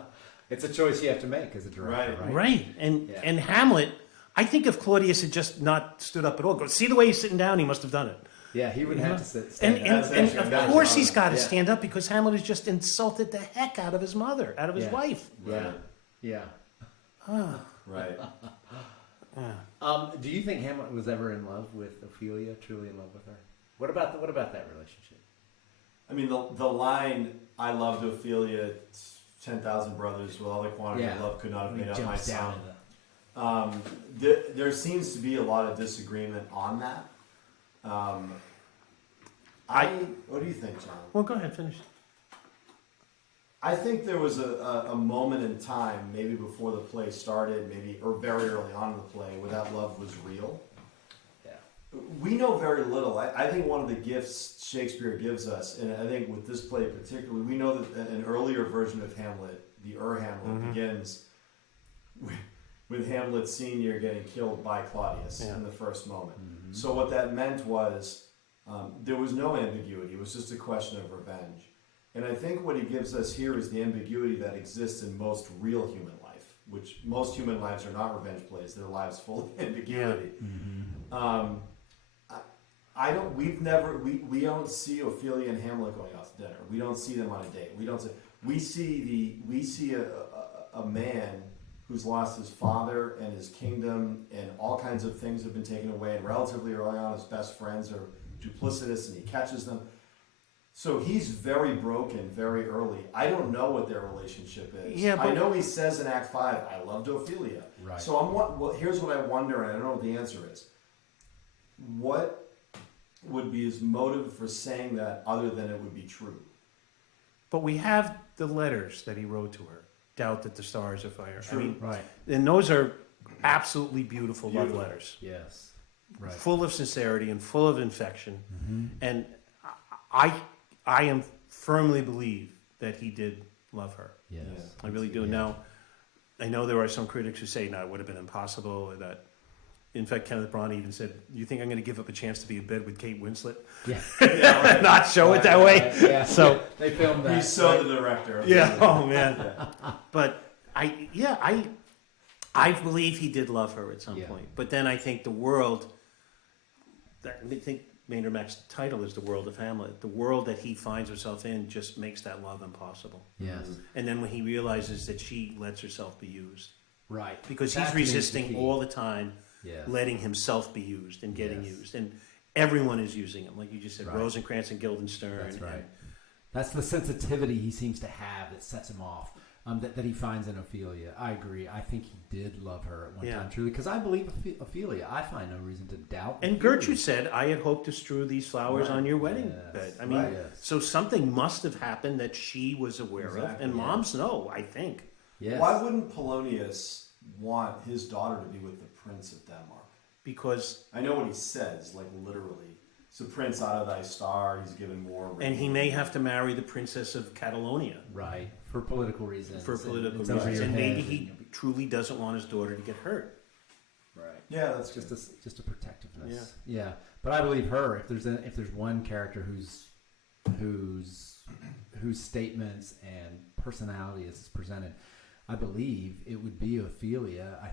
It's a choice you have to make as a director, right? Right. And Hamlet, I think if Claudius had just not stood up at all, go, see the way he's sitting down, he must have done it. Yeah, he would have to stand And up. of course he's got to stand up because Hamlet has just insulted the heck out of his mother, out of his wife. Yeah. Yeah. Right. Do you think Hamlet was ever in love with Ophelia, truly in love with her? What about that relationship? I mean, the line, I loved Ophelia, 10,000 brothers with all the quantity of love could not have made up my son. There seems to be a lot of disagreement on that. What do you think, John? Well, go ahead, finish. I think there was a moment in time, maybe before the play started, or very early on in the play, where that love was real. Yeah. We know very little. I think one of the gifts Shakespeare gives us, and I think with this play particularly, we know that an earlier version of Hamlet, the Hamlet, begins with Hamlet Sr. getting killed by Claudius in the first moment. So what that meant was there was no ambiguity. It was just a question of revenge. And I think what he gives us here is the ambiguity that exists in most real human life, which most human lives are not revenge plays. They're lives full of ambiguity. We don't see Ophelia and Hamlet going out to dinner. We don't see them on a date. We see a man who's lost his father and his kingdom, and all kinds of things have been taken away, and relatively early on his best friends are duplicitous and he catches them. So he's very broken very early. I don't know what their relationship is. Yeah, I know he says in Act 5, I loved Ophelia. Right. So here's what I wonder, and I don't know what the answer is. What would be his motive for saying that other than it would be true? But we have the letters that he wrote to her. Doubt that the stars are fire. True. I mean, right. And those are absolutely beautiful love letters. Yes. Right. Full of sincerity and full of affection. And I am firmly believe that he did love her. Yes. I really do. Yeah. Now, I know there are some critics who say, no, it would have been impossible. Or that, in fact, Kenneth Branagh even said, "You think I'm going to give up a chance to be in bed with Kate Winslet?" Yeah. Not show it that way. Yeah. So they filmed that. He's so the director. Yeah. Oh man. But I believe he did love her at some point. But then I think the world. I think Maynard Mack's title is The World of Hamlet. The world that he finds himself in just makes that love impossible. Yes. And then when he realizes that she lets herself be used. Right. Because he's resisting all the time, letting himself be used and getting used. And everyone is using him. Like you just said, Rosencrantz and Guildenstern. That's right. That's the sensitivity he seems to have that sets him off. That he finds in Ophelia. I agree. I think he did love her at one time, truly, because I believe Ophelia. I find no reason to doubt. And Ophelia. Gertrude said, "I had hoped to strew these flowers on your wedding bed." I mean, so something must have happened that she was aware of, and moms know. I think. Yes. Why wouldn't Polonius want his daughter to be with the Prince of Denmark? Because I know what he says, like literally. So Prince out of thy star, he's given more. And he may have to marry the Princess of Catalonia. Right. For political reasons. And maybe he truly doesn't want his daughter to get hurt. Right. Yeah, that's just a protectiveness. Yeah. But I believe her. If there's one character whose statements and personality is presented, I believe it would be Ophelia. I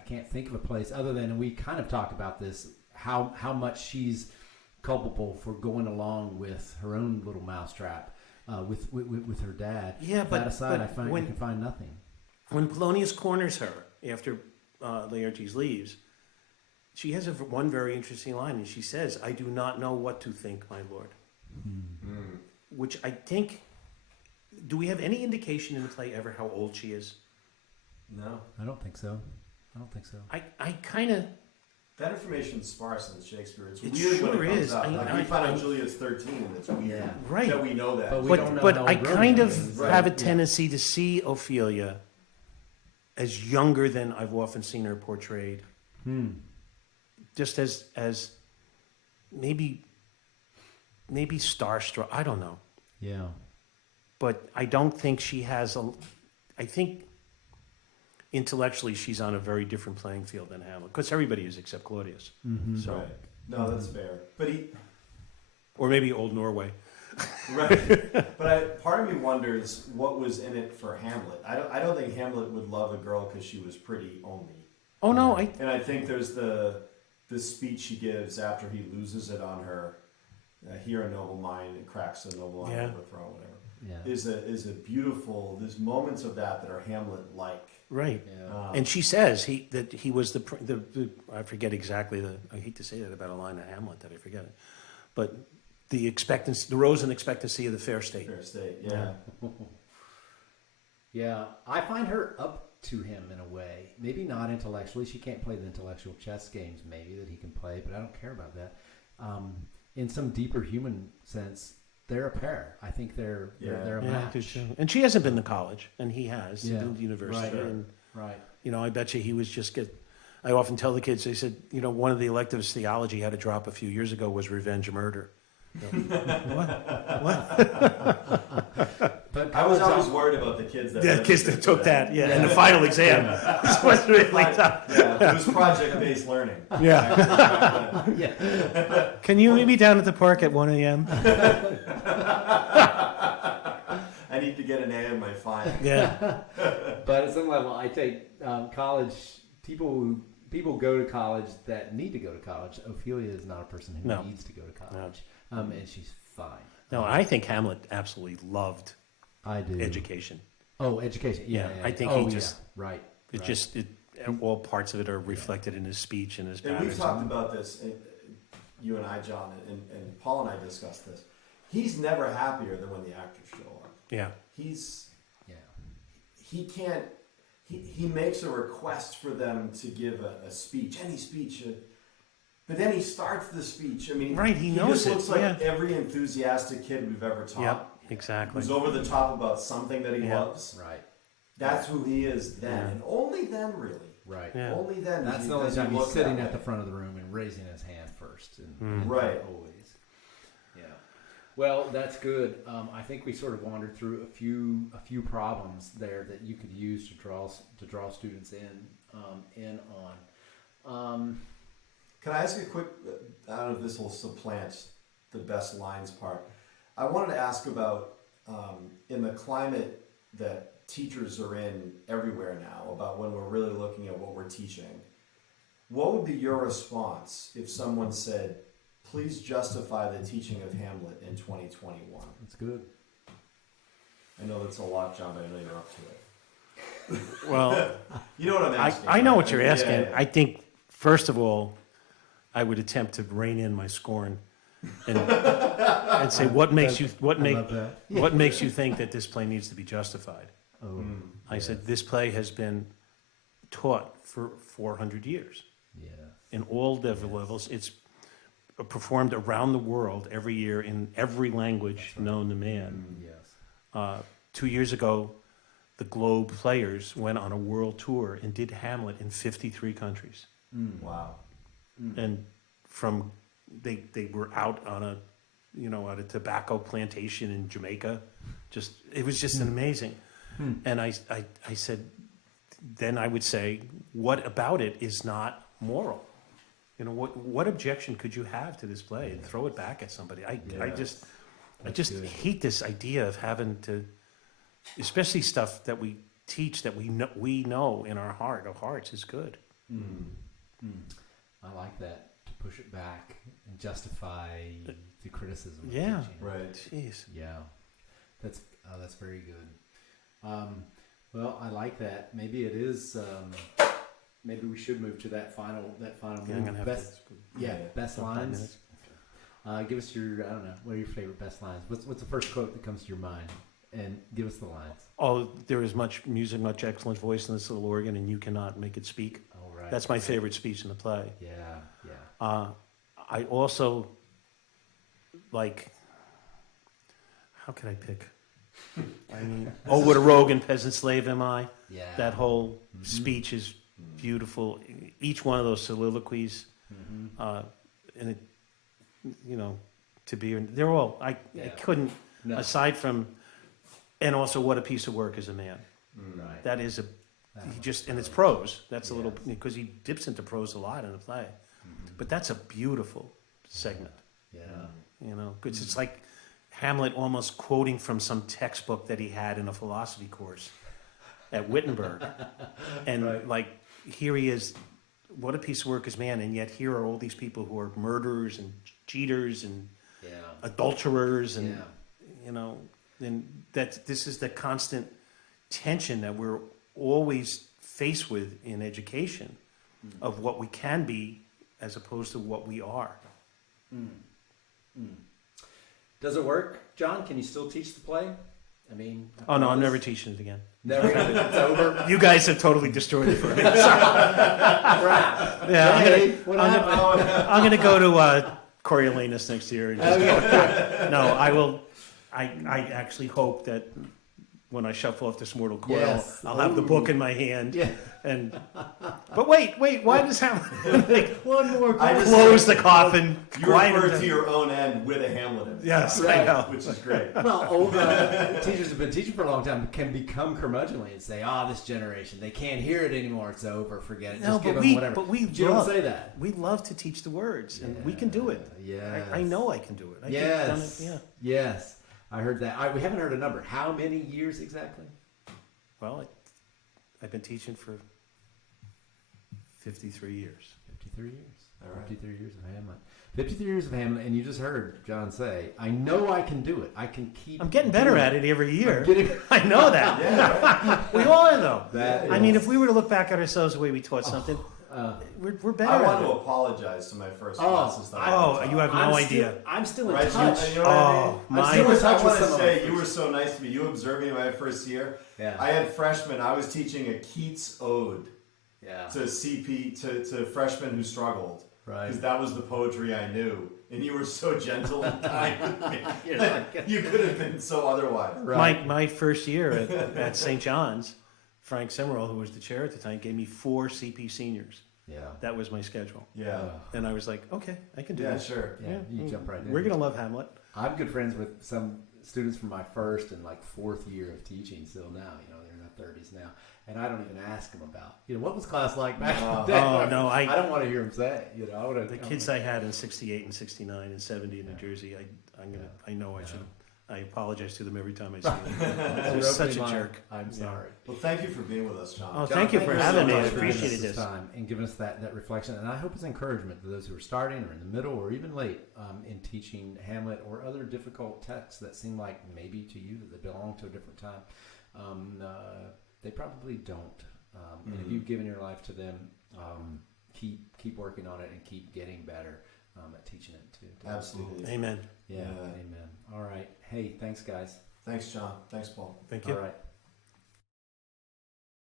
can't think of a place other than, and we kind of talk about this, how much she's culpable for going along with her own little mousetrap with her dad. Yeah, but that aside, I can find nothing. when Polonius corners her after Laertes leaves, she has one very interesting line, and she says, "I do not know what to think, my lord." Which I think, do we have any indication in the play ever how old she is? No. I don't think so. I kind of... That information's sparse in Shakespeare. It's It weird sure when it comes is. up. I we find out Juliet's 13, and it's weird Right. that we know that. But we don't know But how I old kind Romeo of is. have a Right. tendency to see Ophelia as younger than I've often seen her portrayed. Just as maybe starstruck. I don't know. Yeah. But I don't think she has I think intellectually she's on a very different playing field than Hamlet, because everybody is except Claudius. So, Right. No, that's fair. But or maybe old Norway. right. But part of me wonders what was in it for Hamlet. I don't think Hamlet would love a girl because she was pretty only. Oh no, And I think there's the speech she gives after he loses it on her. Here a noble mind cracks a noble line overthrown, whatever. Yeah. Is a beautiful. There's moments of that are Hamlet like. right. Yeah. And she says that he was the I forget exactly I hate to say that about a line of Hamlet that I forget it, but the rose and expectancy of the fair state. Fair state, yeah. Yeah, I find her up to him in a way. Maybe not intellectually. She can't play the intellectual chess games, maybe, that he can play, but I don't care about that. In some deeper human sense, they're a pair. I think they're a match. And she hasn't been to college, and he has, Yeah. the university. Right. And, Right. I bet you he was I often tell the kids, they said, one of the electives theology had to drop a few years ago was revenge murder. What? But I was always worried about the kids that. The kids that took that, in the final exam. It was really tough. Yeah, it was project-based learning. Yeah. Yeah. Can you meet me down at the park at 1 a.m.? I need to get an A in my final. Yeah. But at some level, I take college people go to college that need to go to college. Ophelia is not a person who No. needs to go to college, and she's fine. No, I think Hamlet absolutely loved I do. education. Oh, education. Yeah, I think oh, he just right. It just all parts of it are reflected in his speech and his And patterns. we've talked about this, you and I, John, and Paul and I discussed this. He's never happier than when the actors show up. Yeah. He can't. He makes a request for them to give a speech, any speech, but then he starts the speech. I mean, Right, he knows just it, looks like yeah. every enthusiastic kid we've ever taught. Yep, exactly. Who's over the top about something that he Yeah. loves. Right. That's who he is then, Yeah. and only then, really. Right. Yeah. Only then. That's the only time he's sitting at the front of the room and raising his hand first. And Right. Always. Yeah. Well, that's good. I think we sort of wandered through a few problems there that you could use to draw students in on. Can I ask you a quick? I don't know if this will supplant the best lines part. I wanted to ask about in the climate that teachers are in everywhere now, about when we're really looking at what we're teaching. What would be your response if someone said, "Please justify the teaching of Hamlet in 2021"? That's good. I know that's a lot, John, but I know you're up to it. Well, You know what I'm asking. I know right? what you're asking. Yeah, yeah. I think, first of all, I would attempt to rein in my scorn and say, what makes you think that this play needs to be justified? Oh, I said, this play has been taught for 400 years yes. in all levels. It's performed around the world every year in every language known to man. Yes. 2 years ago, the Globe Players went on a world tour and did Hamlet in 53 countries. Wow. And they were out on at a tobacco plantation in Jamaica. It was just amazing. And I said, then I would say, what about it is not moral? What objection could you have to this play? And throw it back at somebody. I just hate this idea of having to, especially stuff that we teach that we know in our heart of hearts is good. I like that, to push it back and justify the criticism. of Yeah. teaching. Right. Jeez. Yeah, that's very good. Well, I like that. Maybe it is. Maybe we should move to that final. I'm move. gonna have Best, best about 5 lines. minutes. Give us your. I don't know. What are your favorite best lines? What's the first quote that comes to your mind? And give us the lines. Oh, there is much music, much excellent voice in this little organ, and you cannot make it speak. All right. That's my favorite speech in the play. Yeah. I also like. How can I pick? I mean, oh, what a rogue and peasant slave am I? Yeah. That whole speech is beautiful. Each one of those soliloquies, and it, to be, they're all. I couldn't. No. Aside from, and also, what a piece of work is a man. Right. That is and it's prose. That's a little, because he dips into prose a lot in the play. But that's a beautiful segment. Yeah. Because it's like Hamlet almost quoting from some textbook that he had in a philosophy course at Wittenberg. And like, here he is, what a piece of work is man, and yet here are all these people who are murderers and cheaters and adulterers and, and that this is the constant tension that we're always faced with in education of what we can be as opposed to what we are. Does it work, John? Can you still teach the play? I mean, Oh no, I'm never teaching it again. Never. It's over. You guys have totally destroyed it for me. Crap. Yeah, Hey, what happened? I'm gonna go to Coriolanus next year. And just No, I will. I actually hope that when I shuffle off this mortal coil, Yes. I'll have the book in my hand. Yeah. And but wait, why does Hamlet One more. I just- close the coffin? You quiet refer it to your own end with a Hamlet in it. Yes, Right. I know. Which is great. Well, old teachers have been teaching for a long time can become curmudgeonly and say, this generation, they can't hear it anymore. It's over. Forget it. No, Just give but them whatever. but you don't say that. We love to teach the words, and we can do it. Yes. I know I can do it. Yes. Yeah. Yes. I heard that. We haven't heard a number. How many years exactly? Well, I've been teaching for 53 years. 53 years. All right. 53 years of Hamlet. 53 years of Hamlet, and you just heard John say, I know I can do it. I can keep I'm getting better doing at it every year. I'm getting- I know that. Yeah. We all are, though. That I mean, is- if we were to look back at ourselves the way we taught something, we're better I at want it. to apologize to my first classes. That I Oh, you have no idea. I'm still in Right, touch. you know what I mean? Oh, I'm my. still in touch I with want to some of say them. you were so nice to me. You observed me my first year. Yeah. I had freshmen. I was teaching a Keats ode Yeah. to to freshmen who struggled. Right. Because that was the poetry I knew. And you were so gentle and kind with me. You're like- You could have been so otherwise. Right. My first year at St. John's, Frank Simmerall, who was the chair at the time, gave me 4 CP seniors. Yeah. That was my schedule. Yeah. And I was like, okay, I can do Yeah, this. sure. Yeah. You jump right in. We're going to love Hamlet. I'm good friends with some students from my first and like 4th year of teaching still now. They're in their 30s now. And I don't even ask them about, what was class like back in the day? Oh, no, I don't want to hear them say it. I wanna, The kids I had in 68 and 69 and 70 in New Jersey, I know I should. I apologize to them every time I see them. I was such a jerk. I'm sorry. Well, thank you for being with us, John. Oh, John, thank you for having me. I much for giving us appreciated this. time and giving us that reflection. And I hope it's encouragement to those who are starting or in the middle or even late in teaching Hamlet or other difficult texts that seem like maybe to you that they belong to a different time. They probably don't. And if you've given your life to them, keep working on it and keep getting better at teaching it too. Absolutely. Amen. Yeah. Amen. All right. Hey, thanks, guys. Thanks, John. Thanks, Paul. Thank you. All right.